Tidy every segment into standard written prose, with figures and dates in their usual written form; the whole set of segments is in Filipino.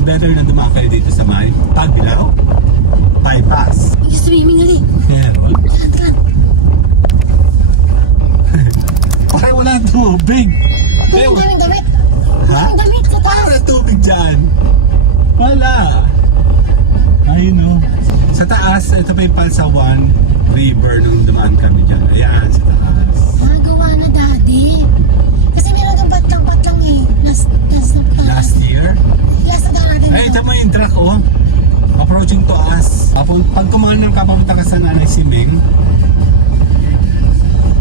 It's better na dumaan kayo dito sa may Pagbilao bypass. Swimming ulit. Meron. Parang wala tubig. Ang daming damit. Ha? Ang damit sa taas. Wala tubig dyan. Wala. Ayun o. Sa taas, ito pa yung Palsawan River nung dumaan kami dyan. Ayan, sa taas. Magawa na, Daddy. Kasi meron kang patlang-patlang eh. Last year? Last na natin. Ay, ito mo yung truck oh. Approaching to us. Pag kumanan ka, papunta ka sa Nanay Siming.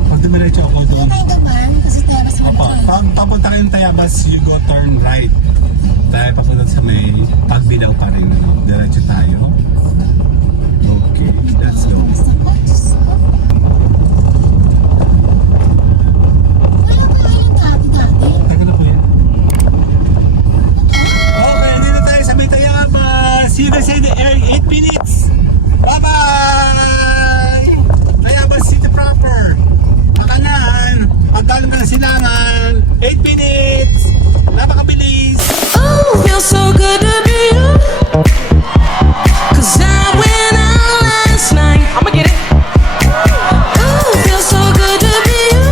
Pag dumiretso ako doon. Hindi tayo dumaan kasi tayo sa Opo, pag papunta kayong Tayabas, you go turn right. Tayo papunta sa may Pagbilao pa rin. Ano? Diretso tayo. Okay, let's go. Wala pa kayong dati. Taga na po yan. Okay, dito tayo sa may Tayabas. See you guys in the 8 minutes. Bye-bye! Tayabas City proper. Pakanan. Pagkalang ka ng Sinangan. 8 minutes. Napakabilis. Oh, feels so good to be you. 'Cause I went out last night. I'ma get it. Oh, feels so good to be you.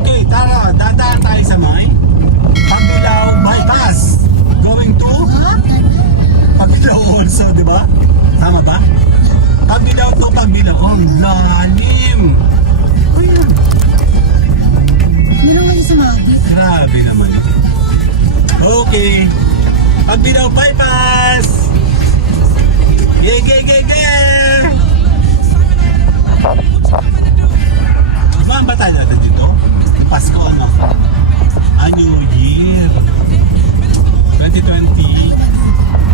Okay, tara. Dadaan tayo sa may Pagbilao bypass. Going to Pagbilao also, di ba? Tama ba? Pagbilao to Pagbilao. Oh, lalim. Ayan. Meron kayo sa Magi. Grabe naman. Okay. Pagbilao bypass. Gay, gay, gay, gay. Diba ba tayo natin dito? Yung Pasko, ano? New Year. 2020.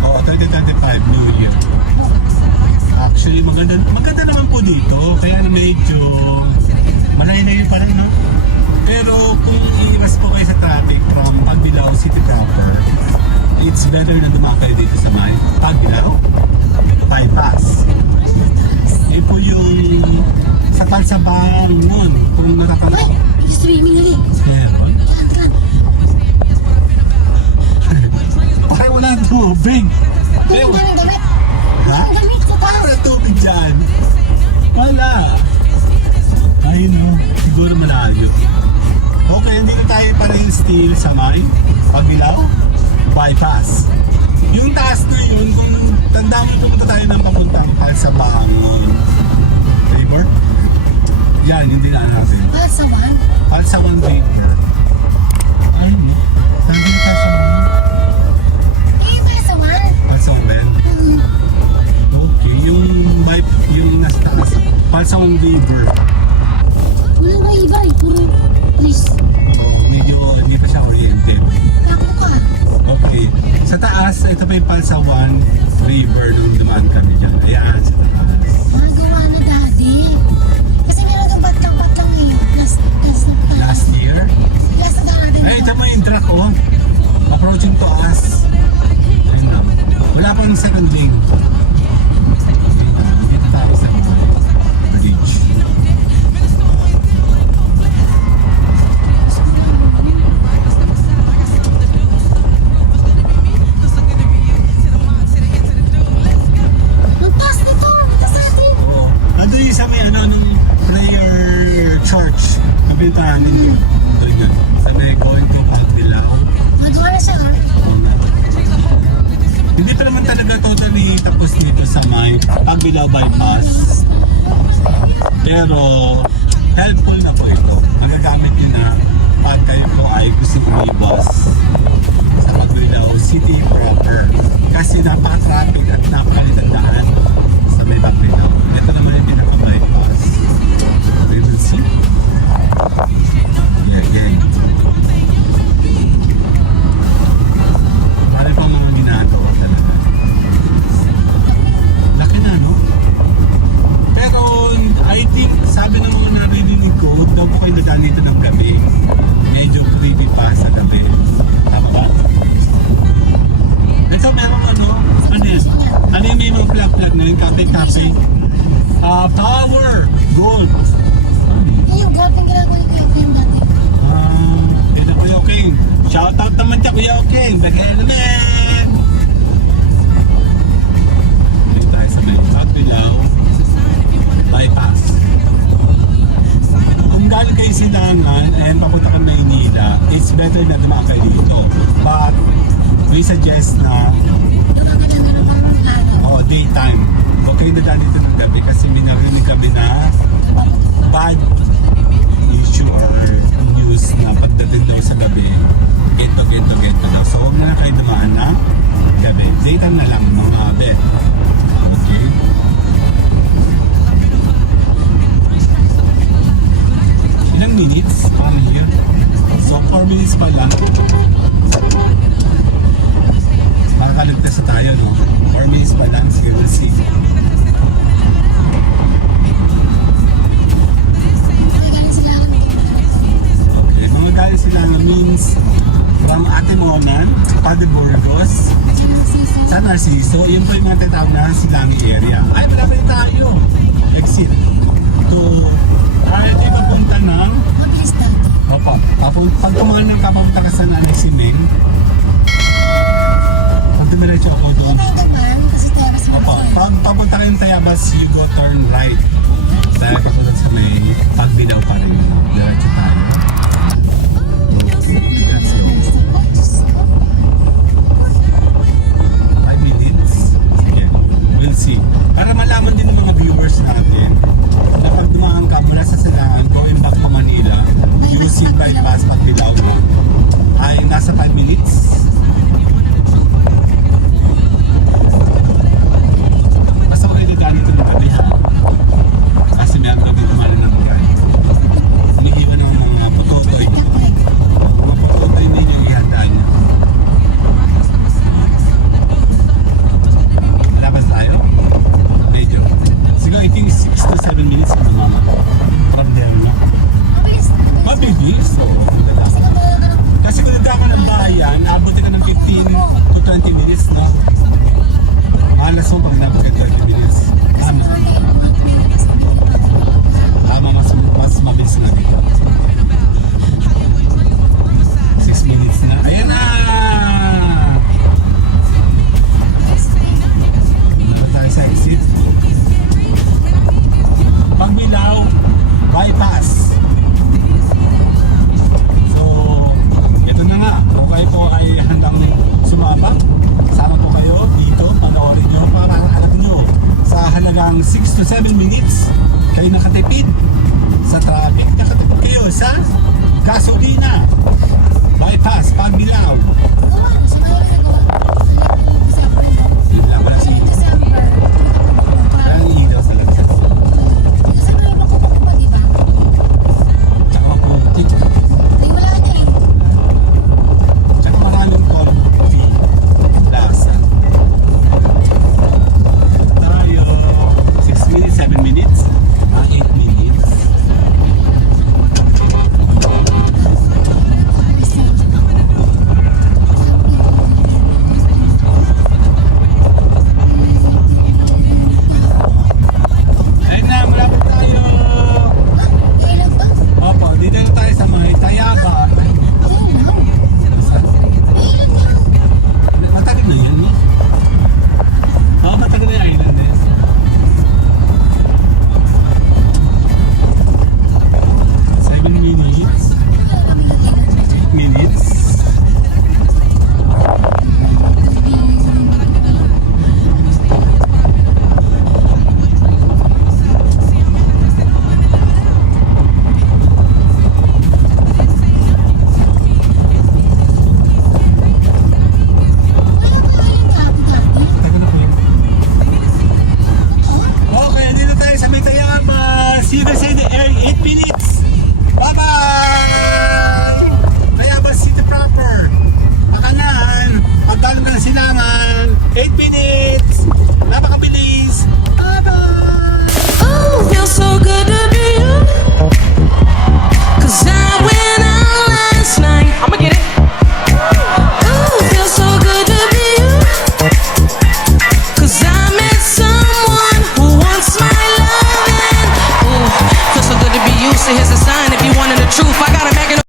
Oo, 2025 New Year. Actually, maganda naman po dito. Kaya medyo malayo-layo pa rin, no? Pero kung iiwas po kayo sa traffic from Pagbilao City proper, it's better na dumaan kayo dito sa may Pagbilao bypass. Yun po yung sa Palsabangon, kung nakakalaw. Swimming ulit. Meron. Parang wala tubig. Ang daming damit. Ha? Ang damit sa taas. Wala tubig dyan. Wala. Ayun o, siguro malayo. Okay, hindi tayo pa rin still sa may Pagbilao bypass. Yung taas na yun, kung tanda mo pumunta tayo ng papuntang Palsabangon River. Yan, yung dinaan natin. Palsawan. Palsawan River. Ayun o. Sabi yung Palsawan. Palsawan. Palsawan Ben. Okay, yung nasa taas. Palsawan River. Wala na iba eh. Puro please. Medyo hindi pa siya oriented. Kako ka. Okay. Sa taas, ito pa yung Palsawan River nung dumaan kami dyan. Ayan, sa taas. Magawa na, Daddy. Kasi meron kang patlang-patlang eh. Last year? Last na natin. Ay, ito mo yung truck oh. Approaching to us. Ayun lang. Wala pa yung second lane. Dito tayo sa bridge. Ang taas nito. Ito sa atin. Oo. Nandun yung sa may nung prayer church. Kabintahan ninyo. Doon yun. Sa may going to Pagbilao. Magawa na siya ha. Hindi pa naman talaga totally tapos dito sa may Pagbilao bypass. Pero helpful na po ito. Magagamit nyo na pag kayo po ay gusto umiwas sa Pagbilao City proper. Kasi napaka-traffic at napakalitandaan sa may Pagbilao. Ito naman yung pinaka-bypass. We will see. Yeah. Marami pang mga ginagawa talaga. Laki na, no? Pero I think, sabi ng mga narinig ko, daw po kayo nadaan dito ng gabi. Medyo creepy pa sa gabi. Tama ba? Ito meron ano yan? Ano yung may mga plug-plug na yung kape-kape? Power! Gold! Yung gold yung ginagawa ni Kuya Kim dati. Ito Kuya King. Shoutout naman siya Kuya King. Bagay naman! and papunta kang Maynila, it's better na dumaan kayo dito. But, we suggest na daytime. Okay na daan dito ng gabi kasi may narinig kami na bad issue or news na pagdating daw sa gabi, geto daw. So, huwag na kayo dumaan na gabi. Daytime na lang mga bet. Okay? Ilang minutes? Paano here? So, 4 minutes pa lang. Makakalagtas na tayo, no? 4 minutes pa lang. Sige, we'll see. Okay, mga galing sila means from Atimonan, Padre Burgos, San Narciso. Yun po yung mga tatawag na Silangi area. Ay, malapit tayo. Exit to RT papunta ng Opo. Pag kumain ng kapunta ka sa Naleximing, pag dumiretso ako doon. Opo. Pag papunta kayong Tayabas, you go turn right. Dahil ako doon sa may pagbidaw pa rin. Diretso tayo. Okay, let's go. 5 minutes. Sige, we'll see. Para malaman din ng mga viewers natin na pag dumaan ka mula sa Silangan, going back to Manila, using bypass Pagbilaw mo, ay nasa 5 minutes. Basta ko kayo ganito ng gabi ha. Kasi may ang gabi kumali ng buhay. Iniiwan ng mga putotoy. Mga putotoy ninyo ihandaan nyo. Malabas tayo? Medyo. Siguro I think 6 to 7 minutes kung mga problema. Mabilis. Kasi kung nagka ka ng bayan, abot ka ng 15 to 20 minutes na. Alas mo pag nabot ka 20 minutes. Tama. Tama, mas mabilis na dito. 6 minutes na. Ayan na! Nara tayo sa exit. Pagbilaw, bypass. Ito na nga, kung kayo po ay handang sumabak, sama po kayo dito, panoorin nyo para alam nyo sa halagang 6 to 7 minutes kayo nakatipid sa traffic, nakatipid kayo sa gasolina bypass, Pagbilaw.